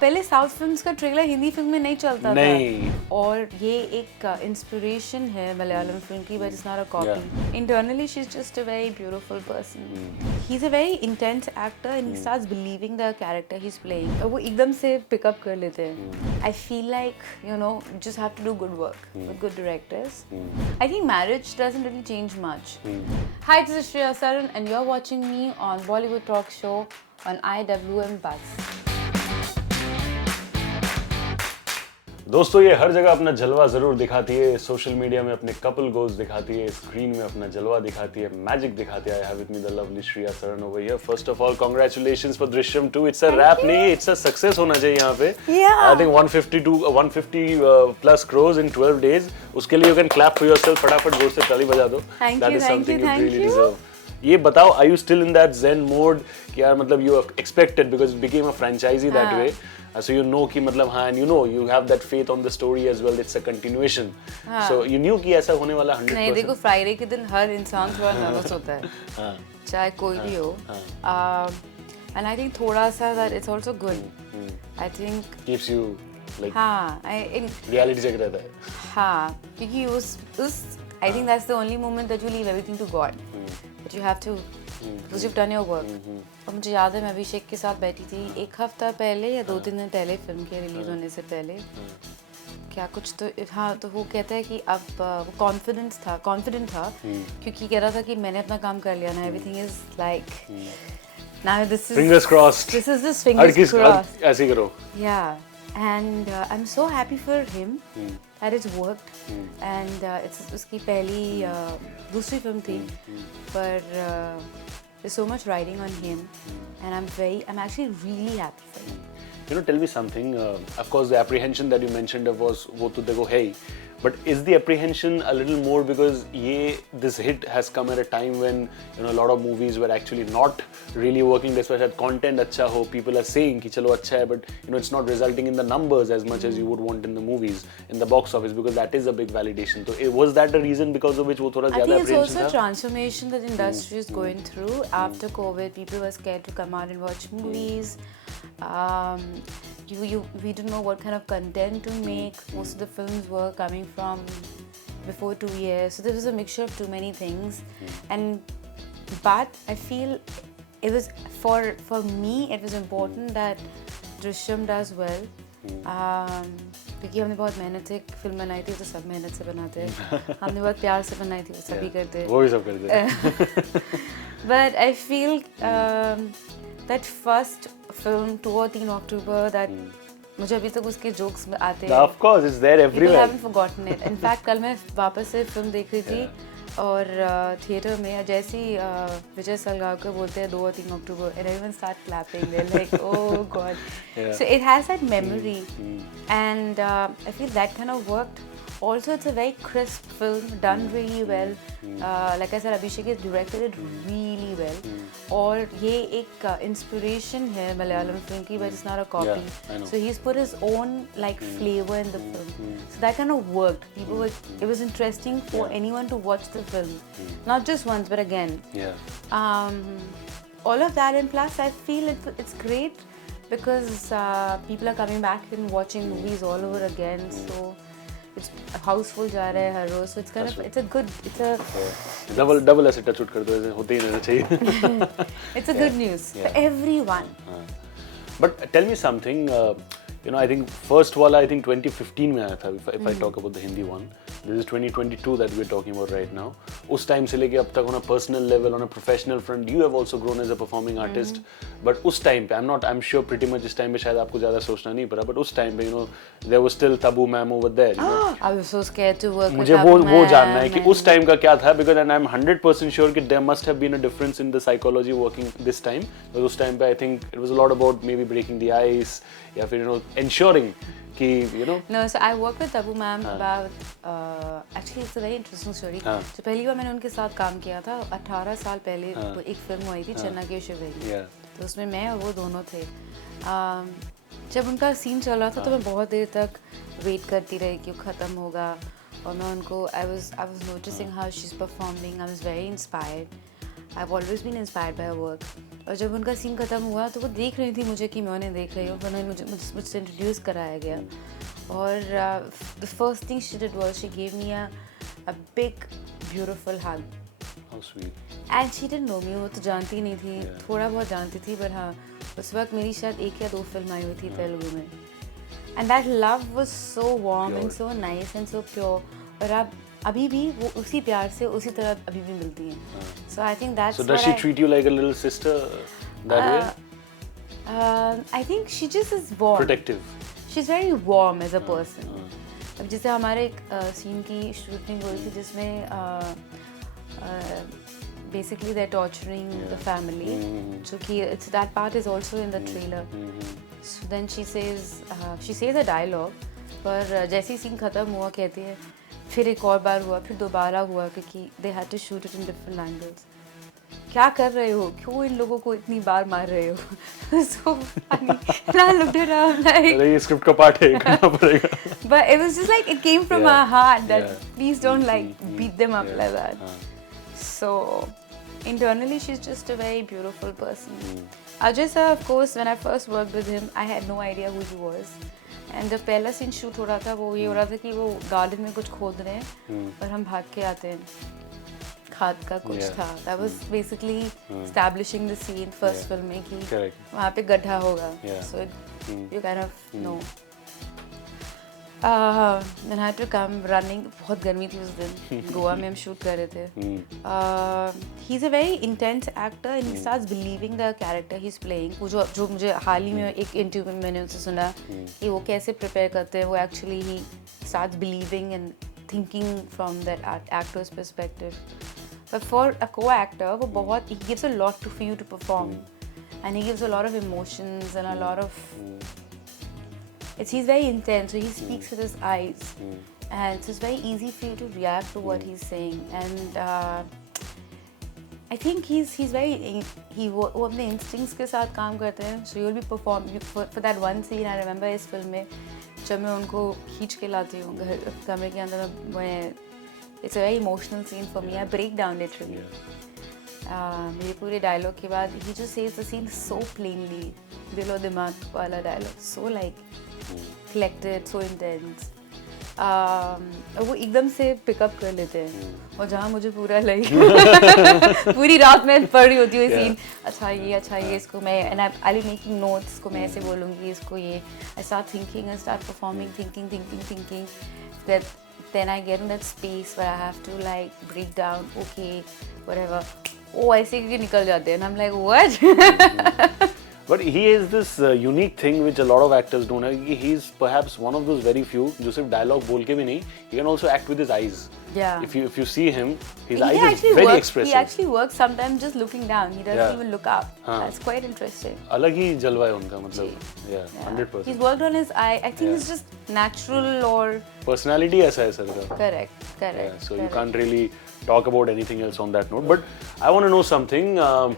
पहले south films का trailer Hindi film में नहीं चलता नहीं। था और ये एक इंस्पिरेशन है मलयालम फिल्म की, but it's not a copy. Internally she is just a very beautiful person. He is a very intense actor and he starts believing the character he is playing. वो एकदम से पिकअप कर लेते हैं. I feel like you know just have to do good work with good directors. I think marriage doesn't really change much. Hi, this is Shriya Saran and you're watching me on Bollywood Talk Show on IWMBuzz. दोस्तों ये हर जगह अपना जलवा जरूर दिखाती है. Social media में अपने कपल गोल्स दिखाती है, स्क्रीन में अपना जलवा दिखाती है, मैजिक दिखाती है. I have with me the lovely Shriya Saran over here. First of all congratulations for Drishyam 2. It's a wrap नहीं, इट्स अ सक्सेस होना चाहिए यहाँ पे. I think 150 plus crores in 12 days. उसके लिए you can clap for yourself. फटाफट जोर से ताली बजा दो. That is something you really deserve. ये बताओ, are you still in that zen mode कि यार मतलब you expected because it became a franchise that way. So you know कि मतलब हाँ, and you know you have that faith on the story as well. It's a continuation. So you knew कि ऐसा होने वाला 100%. नहीं, देखो फ्राइडे के दिन हर इंसान थोड़ा नर्वस होता है, चाहे कोई भी हो. And I think थोड़ा सा that it's also good. I think keeps you like हाँ, reality check रहता है. हाँ, क्योंकि उस I think that's the only moment that you leave everything to God. But you have to because you've done your work. और मुझे याद है मैं अभिषेक के साथ बैठी थी एक हफ्ता पहले या 2-3 दिन पहले फिल्म के रिलीज होने से पहले. क्या कुछ तो हाँ, तो वो कहता है कि अब वो कॉन्फिडेंट था क्योंकि कह रहा था कि मैंने अपना काम कर लिया ना. Everything is like now this is fingers crossed. This is this fingers crossed. ऐसे करो. Yeah. And I'm so happy for him that it's worked. And it's उसकी पहली दूसरी फिल्म थी, पर there's so much riding on him, and I'm actually really happy for him. You know, tell me something. Of course, the apprehension that you mentioned was वो तो देखो है ही. But is the apprehension a little more because this hit has come at a time when a lot of movies were actually not really working despite that content अच्छा हो, people are saying कि चलो अच्छा है, but it's not resulting in the numbers as much as you would want in the movies, in the box office, because that is a big validation. So was that the reason because of which वो थोड़ा ज़्यादा apprehension था? I think it's also a transformation that the industry is going through. After COVID, people were scared to come out and watch movies. We didn't know what kind of content to make. Most of the films were coming from before 2 years, so there was a mixture of too many things. But I feel it was for me it was important that Drishyam does well. क्योंकि हमने बहुत मेहनत से film बनाई थी, तो सब मेहनत से बनाते हैं. हमने बहुत प्यार से बनाई थी, वो सभी करते हैं. वो भी सब करते हैं. But I feel that first film 2 or 3 October that मुझे अभी तक उसके जोक्स में आते हैं. Of course, it's there everywhere. People haven't forgotten it. In fact, कल मैं वापस से फिल्म देख रही थी और थिएटर में जैसे ही विजय सलगांवकर बोलते हैं 2 और 3 अक्टूबर, and everyone start clapping. They're like, oh God. So it has that memory, and I feel that kind of worked. Also, it's a very crisp film, done really well. Like I said, Abhishek has directed it really well. और ये एक inspiration है Malayalam film की, but it's not a copy. So he's put his own like flavor in the film. So that kind of worked. It was interesting for anyone to watch the film, not just once but again. All of that, and plus I feel it's great because people are coming back and watching movies all over again. So it's Housefull जा रहा है हर रोज, so it's a double ऐसे touch कर दो, ऐसे होते ही रहना चाहिए. It's a good news for everyone. But tell me something. I think first वाला I think 2015 में आया था. If I talk about the Hindi one, this is 2022 that we're talking about right now. उस टाइम से लेके अब तक on a personal level, on a professional front, you have also grown as a performing artist. But उस time पे I'm sure pretty much इस time पे शायद आपको ज़्यादा सोचना नहीं पड़ा. But उस टाइम पे there was still Tabu ma'am over there. I was so scared to work with मुझे Tabu ma'am. वो जानना है कि उस टाइम का क्या था, because and I'm 100% sure कि there must have been a difference in the psychology working this time. Because उस टाइम पे I think it was a lot about maybe breaking the ice या फिर ensuring कि No, so I worked with Tabu ma'am about actually it's a very interesting story. तो पहली बार मैंने उनके साथ काम किया था 18 साल पहले. एक फिल्म हुई थी चन्ना के शिवेली, तो उसमें मैं और वो दोनों थे. जब उनका सीन चल रहा था तो मैं बहुत देर तक वेट करती रही कि वो ख़त्म होगा, और मैं उनको I was noticing how she's performing. I was very inspired. I've always been inspired by her work. और जब उनका सीन खत्म हुआ तो वो देख रही थी मुझे कि मैं उन्हें देख रही हूँ, फिर उन्हें मुझसे इंट्रोड्यूस कराया गया और the first thing she did was she gave me a big beautiful hug. How sweet. And she didn't know me, वो तो जानती नहीं थी, थोड़ा बहुत जानती थी, पर हाँ उस वक्त मेरी शायद 1 या 2 फिल्म आई हुई थी तेलुगु में. And that love was so warm and so nice and so pure. और आप अभी भी वो उसी प्यार से उसी तरह अभी भी मिलती हैं. So I think that's. So does she treat you like a little sister that way? I think she just is warm. Protective. She's very warm as a person. अब जैसे हमारे एक सीन की शूटिंग हुई थी जिसमें basically they're torturing the family. जो कि that part is also in the trailer. So then she says a dialogue. पर जैसे ही सीन खत्म हुआ कहती है फिर एक और बार हुआ, फिर दोबारा हुआ क्योंकि they had to shoot it in different angles. क्या कर रहे हो, क्यों इन लोगों को इतनी बार मार रहे हो? So funny. I looked at her like. ये स्क्रिप्ट का पार्ट है, करना पड़ेगा. But it was just like it came from her heart that please don't like beat them up like that. So internally she's just a very beautiful person. Ajay sir, of course, when I first worked with him, I had no idea who he was. And जब पहला scene shoot हो रहा था वो ये हो रहा था कि वो गार्डन में कुछ खोद रहे हैं और हम भाग के आते हैं, खाद का कुछ था. That was basically establishing the scene first film में कि वहाँ पे गड्ढा होगा. So you kind of know. Then I had to come running. बहुत गर्मी थी उस दिन. गोवा में हम शूट कर रहे थे. He's a very intense actor and he starts believing the character he's playing. जो मुझे हाल ही में एक इंटरव्यू में मैंने उनसे सुना कि वो कैसे प्रिपेयर करते हैं. वो actually he starts believing and thinking from that actor's perspective. But for a co-actor, वो बहुत he gives a lot for you to perform, and he gives a lot of emotions and a lot of. He's very intense, so he speaks with his eyes, and so it's very easy for you to react to what he's saying. And I think he's very वो अपने instincts के साथ काम करते हैं. So you'll be performing for that one scene. I remember इस film में जब मैं उनको खींच के लाती हूँ कमरे के अंदर मैं it's a very emotional scene for me. I break down literally. मेरे पूरे dialogue के बाद he just says the scene so plainly. दिलो दिमाग वाला dialogue, so like collected, so intense. वो एकदम से पिकअप कर लेते हैं और जहाँ मुझे पूरा लाइक पूरी रात में पढ़ रही होती हूँ सीन. अच्छा ये इसको मैं and I'll be making notes. इसको मैं ऐसे बोलूँगी, इसको ये. I start thinking and start performing, thinking. That then I get in that space where I have to like break down. Okay, whatever. Oh, ऐसे करके निकल जाते हैं. And I'm like, what? But he has this unique thing which a lot of actors don't have. He's perhaps one of those very few जो सिर्फ dialogue बोल के भी नहीं, he can also act with his eyes. Yeah. If you see him, his eyes is very expressive. He actually works sometimes just looking down. He doesn't even look up. That's quite interesting. अलग ही जलवा है उनका मतलब. Yeah, 100%. He's worked on his eye. I think it's just natural or. Personality ऐसा है sir का. Correct. Yeah, so you can't really talk about anything else on that note. But I want to know something.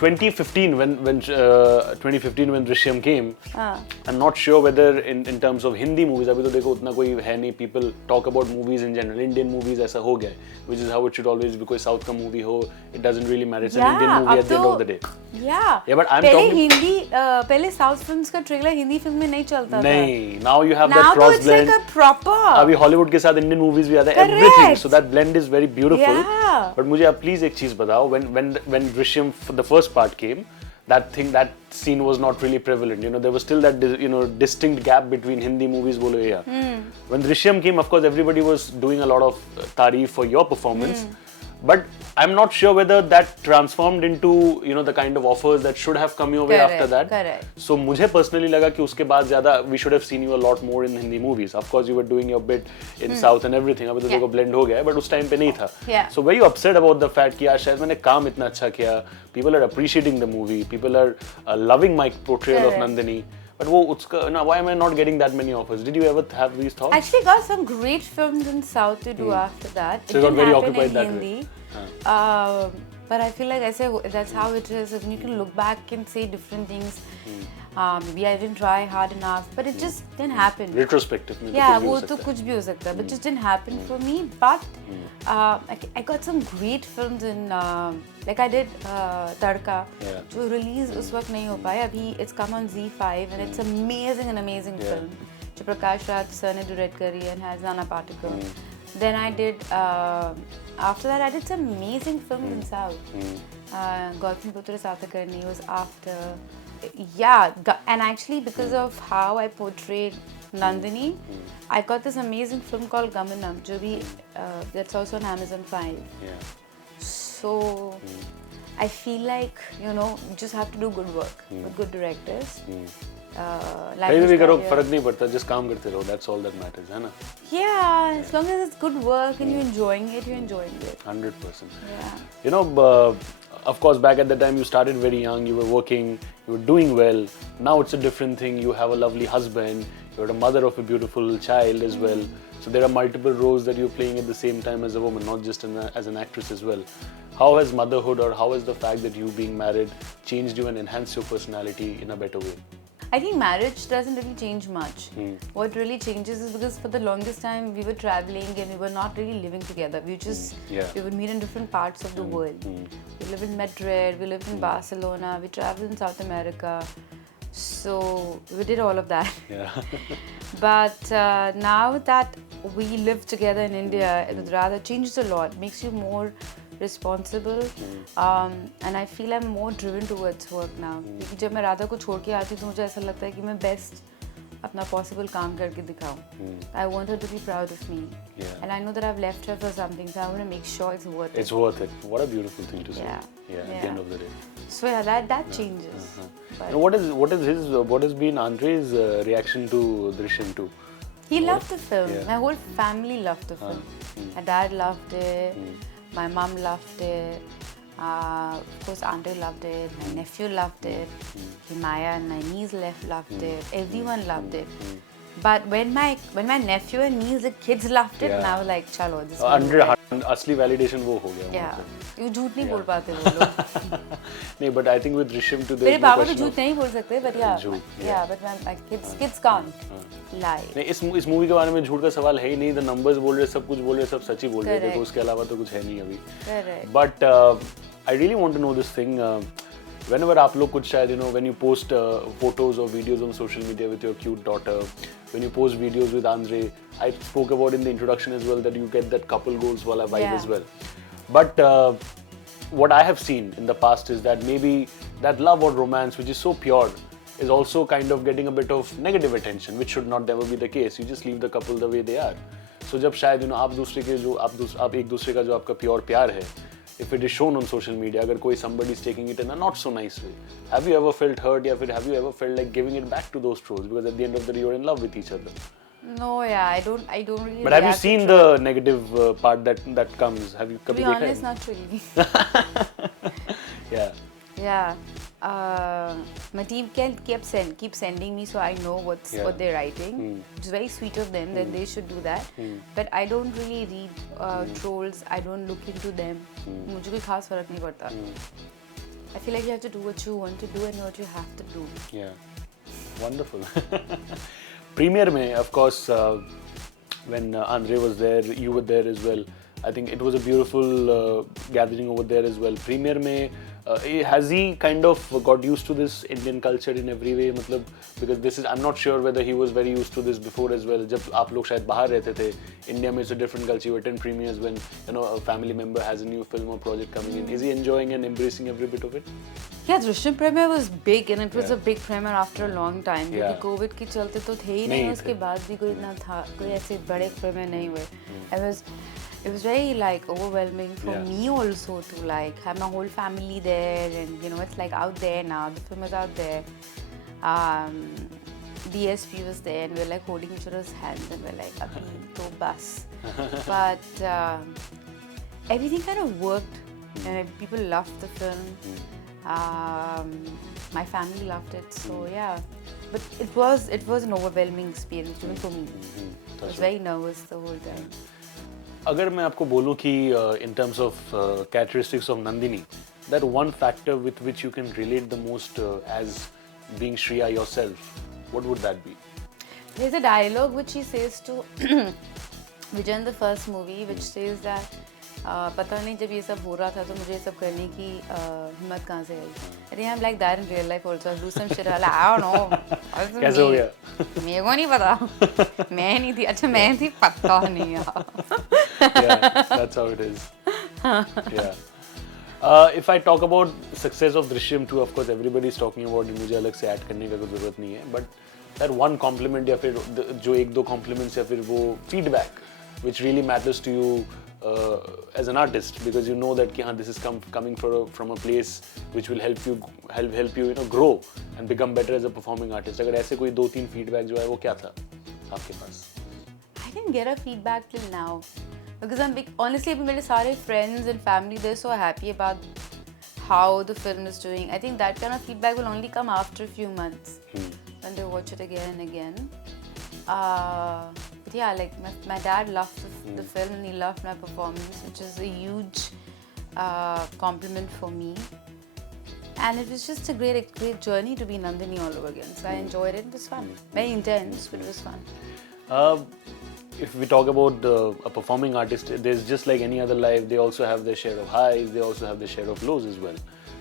2015 when Drishyam came, I'm not sure whether in terms of Hindi movies, अभी तो देखो उतना कोई है नहीं. People talk about movies in general. Indian movies ऐसा हो गया है, which is how it should always be. कोई South का movie हो, it doesn't really matter. It's an Indian movie at the end of the day. Yeah. But I'm talking. पहले South films का trailer Hindi film में नहीं चलता था. नहीं. Now you have that cross blend. Now it's like a proper. अभी Hollywood के साथ Indian movies भी आता है. Everything. So that blend is very beautiful. Yeah. But मुझे आप please एक चीज बताओ. When Drishyam the first part came, that scene was not really prevalent. You know, there was still that distinct gap between Hindi movies bolo ya. When Drishyam came, of course, everybody was doing a lot of tareef for your performance. But I'm not sure whether that transformed into the kind of offers that should have come your way after that. Correct. So मुझे personally लगा कि उसके बाद ज़्यादा we should have seen you a lot more in Hindi movies. Of course, you were doing your bit in South and everything. अभी तो देखो blend हो गया है, but उस time पे नहीं था. So were you upset about the fact कि यार शायद मैंने काम इतना अच्छा किया? People are appreciating the movie. People are loving my portrayal of Nandini. But why am I not getting that many offers? Did you ever have these thoughts? Actually, got some great films in South to do after that. So you got very occupied that way. But I feel like that's how it is. And you can look back and say different things. Maybe I didn't try hard enough, but it just didn't happen. Retrospective में Yeah, तो कुछ भी हो वो तो सकता है. कुछ भी हो सकता है, but just didn't happen for me. But I got some great films in like I did Tadka, Yeah. जो release उस वक्त नहीं हो पाया. अभी it's come on Z5 and it's an amazing film. जो प्रकाश राज sir ने direct करी and has Nana Patekar. Then I did after that I did some amazing films in South. Gautami Putra Satakarni was after. Yeah, and actually because of how I portrayed Nandini, I got this amazing film called Gamanam, jo bhi, that's also on Amazon 5. Yeah. So I feel like, you know, you just have to do good work with good directors. कहीं भी करो फर्क नहीं पड़ता, just काम करते रहो, that's all that matters, है ना? Yeah, as long as it's good work and you're enjoying it, you're enjoying it. 100%. Yeah. You know, of course, back at the time you started very young, you were working, you were doing well. Now it's a different thing. You have a lovely husband, you're a mother of a beautiful child as well. So there are multiple roles that you're playing at the same time as a woman, not just as an actress as well. How has motherhood or how has the fact that you being married changed you and enhanced your personality in a better way? I think marriage doesn't really change much. What really changes is because for the longest time we were traveling and we were not really living together. We just we would meet in different parts of the world. We lived in Madrid, we lived in Barcelona, we traveled in South America. So we did all of that. Yeah. But now that we live together in India, with Radha changes a lot. Makes you more responsible and I feel I'm more driven towards work now. क्योंकि जब मैं राधा को छोड़ के आती हूँ तो मुझे ऐसा लगता है कि मैं best अपना possible काम करके दिखाऊँ. I want her to be proud of me. And I know that I've left her for something, so I want to make sure it's worth it. It's worth it. What a beautiful thing to say. Yeah. At the end of the day. So yeah, that changes. But And what has been Andre's reaction to Drishyam 2? he loved the film. My whole family loved the film. My dad loved it. My mom loved it. Of course, Andre loved it. My nephew loved it. Himaya and my niece loved it. Everyone loved it. But when my nephew and niece, the kids loved it, and I was like, "Chalo, this." Andre असली validation वो हो गया. Yeah, you झूठ नहीं बोल पाते वो लोग. नहीं, but I think with Drishyam 2 मेरे पापा तो झूठ नहीं बोल सकते, but yeah, but my kids can't lie. नहीं, इस मूवी के बारे में झूठ का सवाल है ही नहीं. The numbers बोल रहे, सब कुछ बोल रहे, सब सच ही बोल रहे थे, तो उसके अलावा तो कुछ है नहीं अभी. Correct. But I really want to know this thing. Whenever आप लोग कुछ शायद, you know, when you post photos or videos on social media with your cute daughter, when you post videos with Andre, I spoke about in the introduction as well that you get that couple goals wala vibe as well. But what I have seen in the past is that maybe that love or romance, which is so pure, is also kind of getting a bit of negative attention, which should not never be the case. You just leave the couple the way they are. So जब शायद, you know, आप एक दूसरे का जो आपका pure प्यार है, if it is shown on social media, अगर कोई somebody is taking it in a not so nice way, have you ever felt hurt, या फिर have you ever felt like giving it back to those trolls, because at the end of the day you're in love with each other? No, yeah, I don't really. But have you seen the negative part that comes? Have you? To be honest, not really. Yeah. Yeah. My team keep sending me, so I know what they're writing. It's very sweet of them that they should do that. But I don't really read trolls. I don't look into them. मुझे कोई खास फर्क नहीं पड़ता. I feel like you have to do what you want to do and what you have to do. Yeah. Wonderful. Premiere में, of course, when Andre was there, you were there as well. I think it was a beautiful gathering over there as well. Premiere में, has he kind of got used to this Indian culture in every way? मतलब, because this is, I'm not sure whether he was very used to this before as well. जब आप लोग शायद बाहर रहते थे, India में it's a different culture. You attend premieres when, you know, a family member has a new film or project coming in. Is he enjoying and embracing every bit of it? Yeah, Drishyam premiere was big and it was a big premiere after a long time. क्योंकि Covid के चलते तो थे ही नहीं, उसके बाद भी कोई इतना था, कोई ऐसे बड़े premiere नहीं हुए. It was very like overwhelming for me also to like have my whole family there, and you know it's like out there now. The film is out there. DSP was there and we were like holding each other's hands and we're like abhi to bus. But everything kind of worked and people loved the film. My family loved it, so yeah. But it was an overwhelming experience even for me. I was very nervous the whole time. अगर मैं आपको बोलूं कि in terms of characteristics of Nandini, that one factor with which you can relate the most as being Shriya yourself, what would that be? There's a dialogue which he says to Vijay in the first movie, which says that पता नहीं जब ये सब हो रहा था तो मुझे ये सब करने की हिम्मत कहाँ से आई? I think I'm like that in real life also. I'll do some shit. I don't know. कैसे हो गया? मेरे को नहीं पता. मैं नहीं थी. अच्छा मैं थी पता नहीं यार. Yeah, that's how it is. Yeah. If I talk about success of Drishyam 2, of course everybody is talking about it. मुझे अलग से ऐड करने का कोई जरूरत नहीं है. But that one compliment या फिर जो एक दो compliments या फिर वो feedback which really matters to you as an artist, because you know that कि हाँ this is coming from a place which will help you grow and become better as a performing artist. अगर ऐसे कोई 2-3 feedback जो है वो क्या था आपके पास? I didn't get a feedback till now because honestly मेरे सारे friends and family, they're so happy about how the film is doing. I think that kind of feedback will only come after a few months when they watch it again and again. But yeah, like my dad loved the film and he loved my performance, which is a huge compliment for me. And it was just a great journey to be Nandini all over again. So I enjoyed it. It was fun. Very intense, but it was fun. If we talk about a performing artist, there's just like any other life, they also have their share of highs, they also have their share of lows as well.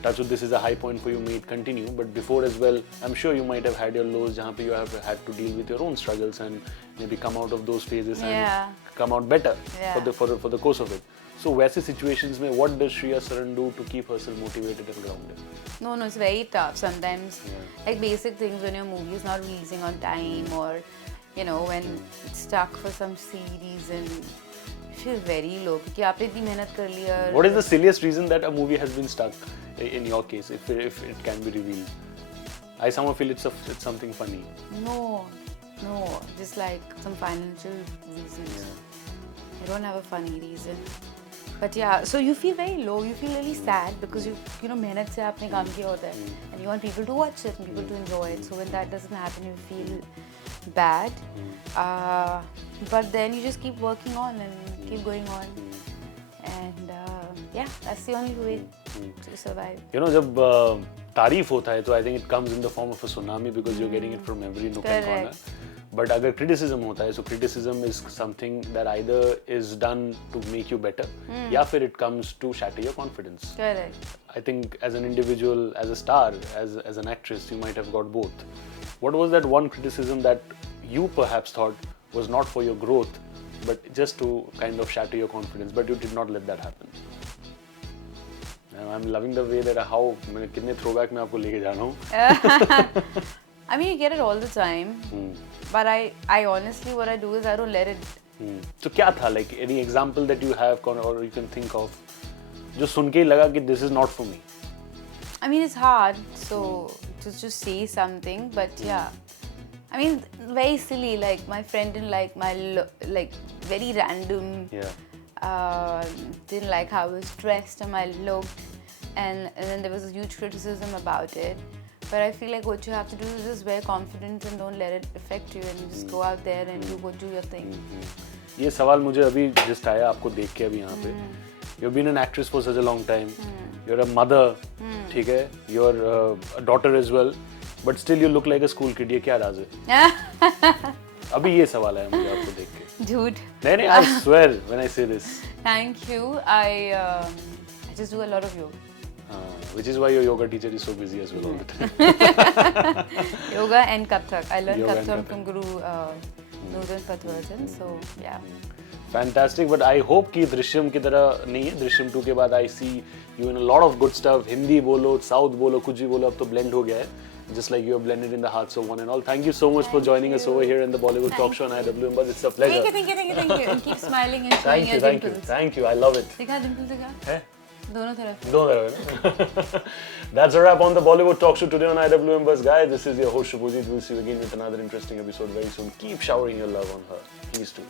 Touch wood, this is a high point for you, may it continue, but before as well, I'm sure you might have had your lows jahan pe you have had to deal with your own struggles and maybe come out of those phases and come out better for the course of it. So वैसे situations में what does Shriya Saran do to keep herself motivated and grounded? No, it's very tough sometimes. Like basic things when your movie is not releasing on time, or you know when it's stuck for some series and you feel very low क्योंकि आपने इतनी मेहनत कर ली है. What is the silliest reason that a movie has been stuck in your case, if it can be revealed? I somehow feel it's something funny. No, just like some financial reasons. I don't have a funny reason. But yeah, so you feel very low, you feel really sad because you know मेहनत से आपने काम किया होता है and you want people to watch it and people to enjoy it. So when that doesn't happen, you feel bad. But then you just keep working on and keep going on. And yeah, that's the only way to survive. You know, जब तारीफ होता है तो I think it comes in the form of a tsunami because you're getting it from every nook and corner. But अगर criticism होता है, so criticism is something that either is done to make you better, या फिर it comes to shatter your confidence. Correct. I think as an individual, as a star, as an actress, you might have got both. What was that one criticism that you perhaps thought was not for your growth, but just to kind of shatter your confidence, but you did not let that happen? I'm loving the way that how मैं कितने throwback में आपको लेके जा रहा हूँ. I mean, you get it all the time, but I honestly, what I do is I don't let it. So क्या था, like any example that you have or you can think of, जो सुन के ही लगा कि this is not for me? I mean, it's hard, so to just say something, but yeah. I mean, very silly. Like my friend didn't like my like very random. Yeah. Didn't like how I was dressed and my look, and then there was a huge criticism about it. But I feel like what you have to do is just wear confidence and don't let it affect you, and you just go out there and you go do your thing. ये सवाल मुझे अभी just आया आपको देख के अभी यहाँ पे. You've been an actress for such a long time. You're a mother, ठीक है. You're a daughter as well, but still you look like a school kid. ये क्या राज है? अभी ये सवाल आया मुझे आपको देख के. Dude. नहीं, I swear when I say this. Thank you. I just do a lot of yoga. Which is why your yoga teacher is so busy as well all the time. Yoga and Kathak. I learned Yoga Kathak from Guru Nudan Patwardhan. So yeah. Fantastic, but I hope कि दृश्यम की तरह नहीं है. दृश्यम 2 के बाद I see you in a lot of good stuff. Hindi बोलो, South बोलो, कुछ भी बोलो, अब तो blend हो गया है. Just like you are blended in the hearts of one and all. Thank you so much for joining us over here in the Bollywood Talk Show on IWMBuzz. It's a pleasure. Thank you. And keep smiling and showing your dimples. Thank you. I love it. दिखा dimples दिखा. है? दोनों तरफ. दोनों तरफ. That's a wrap on the Bollywood Talk Show today on IWMBuzz. Guys, this is your host Shubhajit. We'll see you again with another interesting episode very soon. Keep showering your love on her. Please do.